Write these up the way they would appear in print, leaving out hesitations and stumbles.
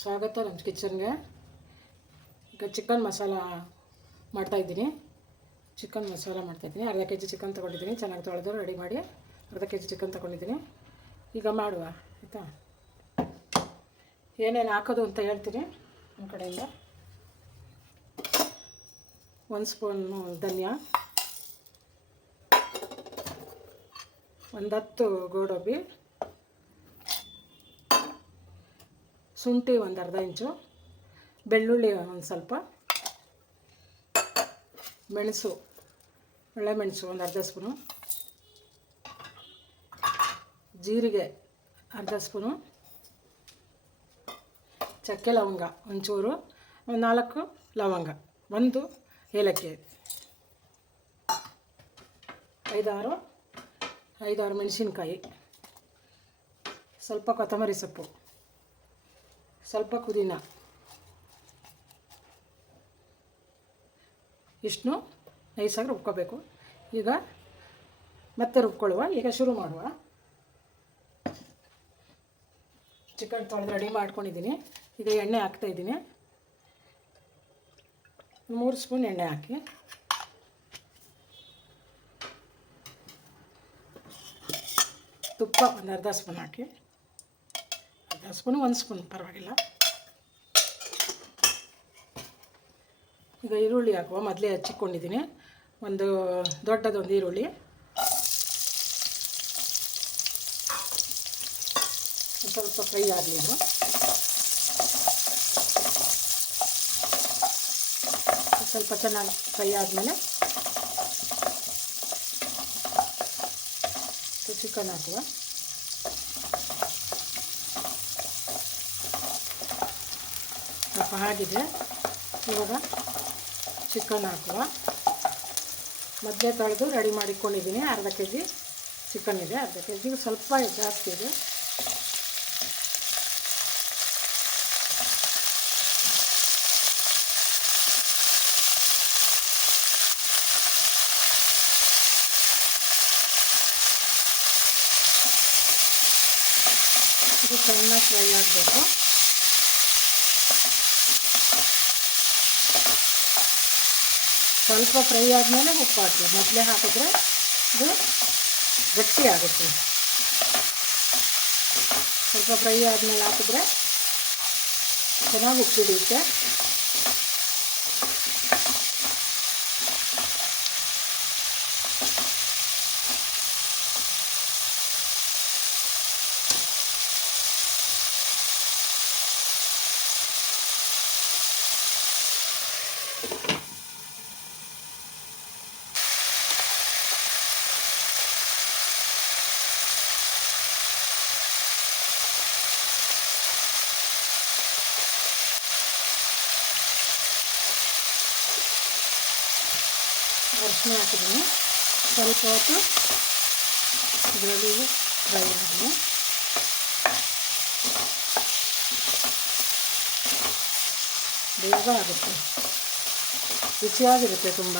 ಸ್ವಾಗತ ನಮ್ಮ ಕಿಚನ್ಗೆ. ಈಗ ಚಿಕನ್ ಮಸಾಲ ಮಾಡ್ತಾಯಿದ್ದೀನಿ. ಅರ್ಧ ಕೆ ಜಿ ಚಿಕನ್ ತೊಗೊಂಡಿದ್ದೀನಿ. ಚೆನ್ನಾಗಿ ತೊಳೆದು ರೆಡಿ ಮಾಡಿ ಅರ್ಧ ಕೆ ಜಿ ಚಿಕನ್ ತೊಗೊಂಡಿದ್ದೀನಿ. ಈಗ ಮಾಡುವ ಆಯಿತಾ. ಏನೇನು ಹಾಕೋದು ಅಂತ ಹೇಳ್ತೀನಿ ನಮ್ಮ ಕಡೆಯಿಂದ. 1 ಸ್ಪೂನು ಧನಿಯಾ, 10 ಗೋಡಂಬಿ, ಶುಂಠಿ ಒಂದು ಅರ್ಧ ಇಂಚು, ಬೆಳ್ಳುಳ್ಳಿ ಒಂದು ಸ್ವಲ್ಪ, ಮೆಣಸು ಒಳ್ಳೆಮೆಣಸು ಒಂದು ಅರ್ಧ ಸ್ಪೂನು, ಜೀರಿಗೆ ಅರ್ಧ ಸ್ಪೂನು, ಚಕ್ಕೆ ಲವಂಗ ಒಂಚೂರು, 4 ಲವಂಗ, 1 ಏಲಕ್ಕಿ, 5-6 ಮೆಣಸಿನ್ಕಾಯಿ, ಸ್ವಲ್ಪ ಕೊತ್ತಂಬರಿ ಸೊಪ್ಪು, ಸ್ವಲ್ಪ ಪುದೀನ. ಇಷ್ಟನ್ನು ನೈಸಾಗಿ ರುಬ್ಕೋಬೇಕು. ಈಗ ಮತ್ತೆ ರುಬ್ಕೊಳ್ಳುವ. ಈಗ ಶುರು ಮಾಡುವ. ಚಿಕನ್ ತೊಳೆದು ರೆಡಿ ಮಾಡ್ಕೊಂಡಿದ್ದೀನಿ. ಈಗ ಎಣ್ಣೆ ಹಾಕ್ತಾಯಿದ್ದೀನಿ. 3 ಸ್ಪೂನ್ ಎಣ್ಣೆ ಹಾಕಿ, ತುಪ್ಪ ಒಂದು ಅರ್ಧ ಸ್ಪೂನ್ ಹಾಕಿ, ಅರ್ಧ ಸ್ಪೂನು 1 ಸ್ಪೂನ್ ಪರವಾಗಿಲ್ಲ. ಈಗ ಈರುಳ್ಳಿ ಹಾಕುವ. ಮೊದಲೇ ಹಚ್ಚಿಕೊಂಡಿದ್ದೀನಿ. ಒಂದು ದೊಡ್ಡದೊಂದು ಈರುಳ್ಳಿ, ಸ್ವಲ್ಪ ಫ್ರೈ ಆಗಲಿ. ಇದು ಸ್ವಲ್ಪ ಚೆನ್ನಾಗಿ ಫ್ರೈ ಆದಮೇಲೆ ಚಿಕನ್ ಹಾಕುವ. ಸ್ವಲ್ಪ ಆಗಿದೆ. ಇವಾಗ ಚಿಕನ್ ಹಾಕುವ. ಮೊದಲೇ ತೊಳೆದು ರೆಡಿ ಮಾಡಿಕೊಂಡಿದ್ದೀನಿ. ಅರ್ಧ ಕೆ ಜಿ ಚಿಕನ್ ಇದೆ. ಅರ್ಧ ಕೆ ಜಿಗೆ ಸ್ವಲ್ಪ ಜಾಸ್ತಿ ಇದೆ. ಇದು ಚೆನ್ನಾಗಿ ಫ್ರೈ ಆಗಬೇಕು. ಸ್ವಲ್ಪ ಫ್ರೈ ಆದಮೇಲೆ ಉಪ್ಪು ಹಾಕಿ. ಮೊದಲೇ ಹಾಕಿದ್ರೆ ಇದು ಗಟ್ಟಿ ಆಗುತ್ತೆ. ಸ್ವಲ್ಪ ಫ್ರೈ ಆದಮೇಲೆ ಹಾಕಿದ್ರೆ ಚೆನ್ನಾಗಿ ಉಪ್ಪು ಹಿಡಿಯುತ್ತೆ. ಅರಿಶಿನ ಹಾಕಿದ್ದೀನಿ. ಸ್ವಲ್ಪ ಹೊತ್ತು ಇದರಲ್ಲಿ ಫ್ರೈ ಆಗಲಿ. ಬೇಗ ಆಗುತ್ತೆ, ರುಚಿಯಾಗಿರುತ್ತೆ ತುಂಬ.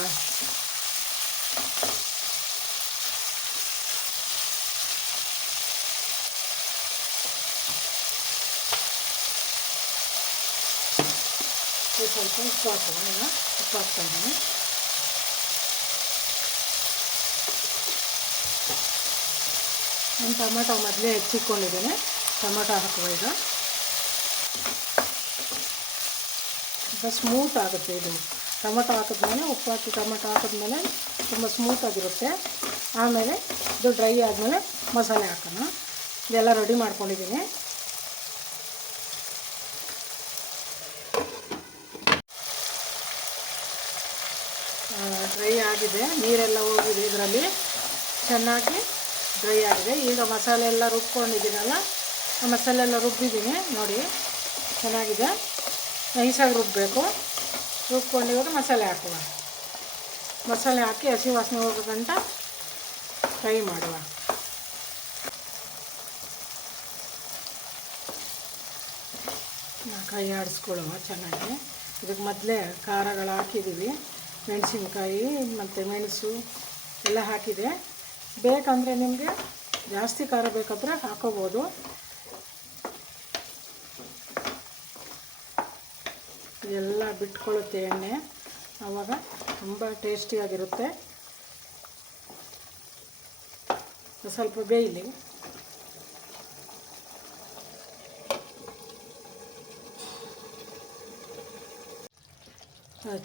ಸ್ವಲ್ಪ ಉಪ್ಪು ಹಾಕುವ. ಈಗ ಉಪ್ಪು ಹಾಕ್ತಾಯಿದ್ದೀನಿ. ನಾನು ಟೊಮೆಟೊ ಮೊದಲೇ ಹೆಚ್ಚಿಕೊಂಡಿದ್ದೀನಿ. ಟೊಮೆಟೊ ಹಾಕುವ. ಈಗ ಸ್ಮೂತ್ ಆಗುತ್ತೆ ಇದು. ಟೊಮೆಟೊ ಹಾಕಿದ್ಮೇಲೆ ಉಪ್ಪು ಹಾಕಿ ಟೊಮೆಟೊ ಹಾಕಿದ್ಮೇಲೆ ತುಂಬ ಸ್ಮೂತಾಗಿರುತ್ತೆ. ಆಮೇಲೆ ಇದು ಡ್ರೈ ಆದಮೇಲೆ ಮಸಾಲೆ ಹಾಕೋಣ. ಇದೆಲ್ಲ ರೆಡಿ ಮಾಡ್ಕೊಂಡಿದ್ದೀನಿ. ಡ್ರೈ ಆಗಿದೆ, ನೀರೆಲ್ಲ ಹೋಗಿದೆ. ಇದರಲ್ಲಿ ಚೆನ್ನಾಗಿ ಡ್ರೈ ಆಗಿದೆ. ಈಗ ಮಸಾಲೆ ಎಲ್ಲ ರುಬ್ಕೊಂಡಿದ್ದೀನಲ್ಲ, ಆ ಮಸಾಲೆ ಎಲ್ಲ ರುಬ್ಬಿದ್ದೀನಿ ನೋಡಿ. ಚೆನ್ನಾಗಿದೆ. ನೈಸಾಗಿ ರುಬ್ಬಬೇಕು. ರುಬ್ಕೊಂಡಿವಾಗ ಮಸಾಲೆ ಹಾಕುವ. ಮಸಾಲೆ ಹಾಕಿ ಹಸಿ ವಾಸನೆ ಹೋಗೋ ಗಂಟ ಫ್ರೈ ಮಾಡುವ. ಕೈ ಆಡಿಸ್ಕೊಳ್ಳುವ ಚೆನ್ನಾಗಿ. ಇದಕ್ಕೆ ಮೊದಲೇ ಖಾರಗಳು ಹಾಕಿದ್ದೀವಿ. ಮೆಣಸಿನ್ಕಾಯಿ ಮತ್ತು ಮೆಣಸು ಎಲ್ಲ ಹಾಕಿದೆ. ಬೇಕಂದರೆ ನಿಮಗೆ ಜಾಸ್ತಿ ಖಾರ ಬೇಕಾದರೆ ಹಾಕೋಬೋದು. ಎಲ್ಲ ಬಿಟ್ಕೊಳ್ಳುತ್ತೆ ಎಣ್ಣೆ, ಆವಾಗ ತುಂಬ ಟೇಸ್ಟಿಯಾಗಿರುತ್ತೆ. ಸ್ವಲ್ಪ ಬೇಯಲಿ.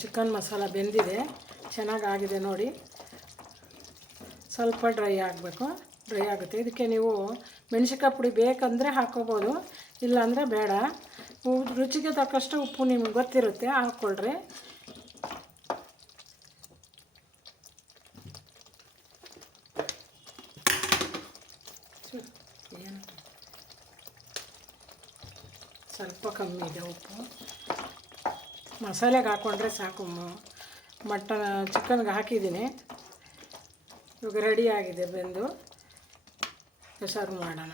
ಚಿಕನ್ ಮಸಾಲ ಬೆಂದಿದೆ, ಚೆನ್ನಾಗಾಗಿದೆ ನೋಡಿ. ಸ್ವಲ್ಪ ಡ್ರೈ ಆಗಬೇಕು, ಡ್ರೈ ಆಗುತ್ತೆ. ಇದಕ್ಕೆ ನೀವು ಮೆಣಸಿನ್ಕಾಯಿ ಪುಡಿ ಬೇಕಂದರೆ ಹಾಕ್ಕೋಬೋದು, ಇಲ್ಲಾಂದರೆ ಬೇಡ. ರುಚಿಗೆ ತಕ್ಕಷ್ಟು ಉಪ್ಪು ನಿಮ್ಗೆ ಗೊತ್ತಿರುತ್ತೆ, ಹಾಕ್ಕೊಳ್ರಿ. ಸ್ವಲ್ಪ ಕಮ್ಮಿ ಇದೆ ಉಪ್ಪು. ಮಸಾಲೆಗೆ ಹಾಕ್ಕೊಂಡ್ರೆ ಸಾಕು. ಚಿಕನ್ಗೆ ಹಾಕಿದ್ದೀನಿ. ಇವಾಗ ರೆಡಿ ಆಗಿದೆ, ಬೆಂದು ಸರ್ವ್ ಮಾಡೋಣ.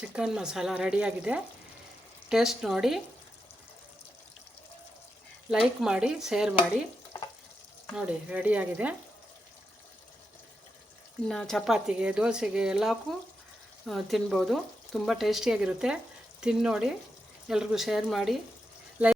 ಚಿಕನ್ ಮಸಾಲ ರೆಡಿಯಾಗಿದೆ. ಟೇಸ್ಟ್ ನೋಡಿ, ಲೈಕ್ ಮಾಡಿ, ಶೇರ್ ಮಾಡಿ. ನೋಡಿ ರೆಡಿಯಾಗಿದೆ. ಇನ್ನು ಚಪಾತಿಗೆ, ದೋಸೆಗೆ ಎಲ್ಲಕ್ಕೂ ತಿನ್ಬೋದು. ತುಂಬ ಟೇಸ್ಟಿಯಾಗಿರುತ್ತೆ. ತಿಂದು ನೋಡಿ, ಎಲ್ರಿಗೂ ಶೇರ್ ಮಾಡಿ.